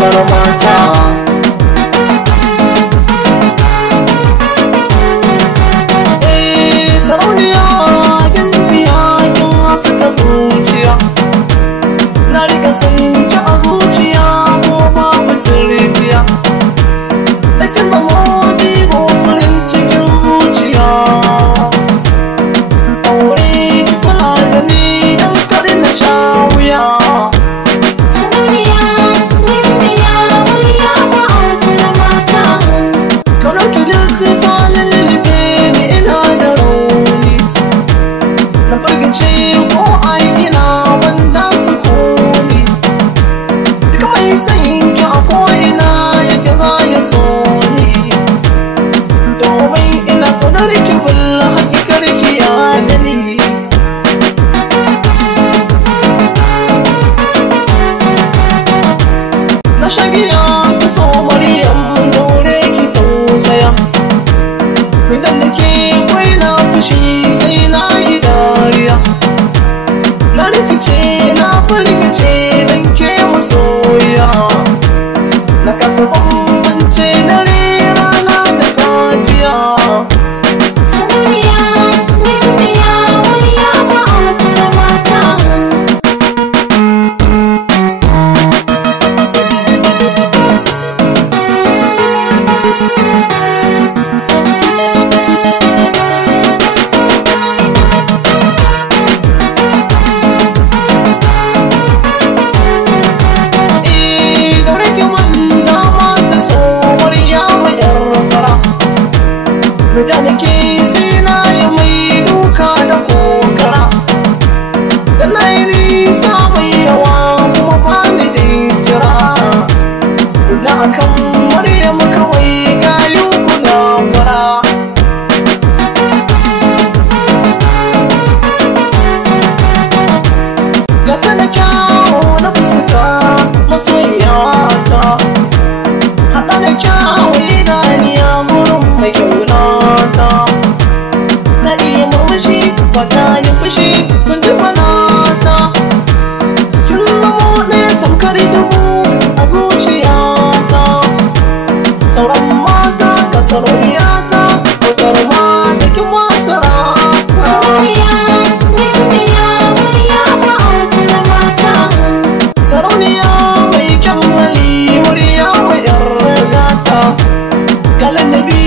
autar mata. Sarauniya kin biya kin haska zuciya, na rika sanki a zuciya ko babu turikiya, da kin zama jigo farin cikin zuciya. Aure ki kula da ni dan kar na sha wuya. Shagiya ta so Maryam daure ki tausaya, idan nake kwai na fushi sai na yi dariya, na rikice na firgice dan ke masoya, na kasa bambance dare rana da safiya. Da nake sai na yi mai duka da kokara, da na yi nisa mai yawa kuma ba ni da kira, da akan Maryam kawai gayu guda fara. Ga ta da kyawo na fuska masoyiya ta, haɗa da kyawo idaniya wurin mai kyau ta iya murmushi ba ta yi fushi kun ji fanata, kin zamo ɗaya tamkar dubu a zuciyata, sauran mata ka sarauniyata autar mata kin masara. Sarauniya mai kyan hali Maryam yar gata, galan nabi